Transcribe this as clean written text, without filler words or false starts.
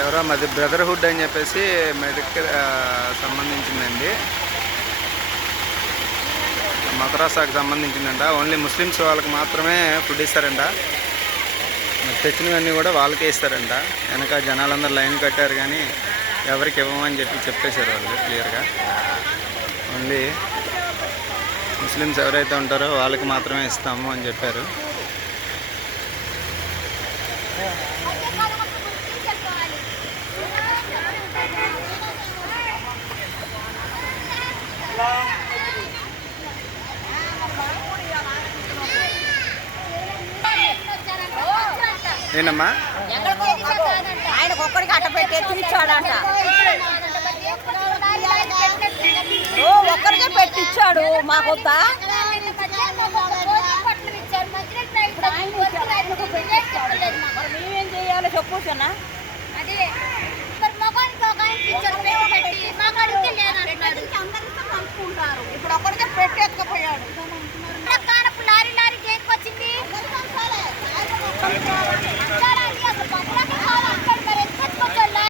ఎవరో మాది బ్రదర్హుడ్ అని చెప్పేసి మెడికల్ సంబంధించిందండి, మద్రాసాకు సంబంధించిందంట. ఓన్లీ ముస్లిమ్స్ వాళ్ళకి మాత్రమే ఫుడ్ ఇస్తారంట. తెచ్చినవన్నీ కూడా వాళ్ళకే ఇస్తారంట. వెనక జనాలందరూ లైన్ కట్టారు కానీ ఎవరికి ఇవ్వమని చెప్పేశారు వాళ్ళు క్లియర్గా. ఓన్లీ ముస్లిమ్స్ ఎవరైతే ఉంటారో వాళ్ళకి మాత్రమే ఇస్తాము అని చెప్పారు. ఏనమ్మా ఆయనకు ఒక్కడికి అట్ట పెట్టి ఇచ్చాడంట, ఒక్కడికే పెట్టిచ్చాడు. మాకొద్దా మేమేం చేయాలో చెప్పుతున్నా. ఇప్పుడు ఒక్కడికే పెట్టి ఎత్తుకుపోయాడు. లారీ లారీ కేక్ వచ్చింది.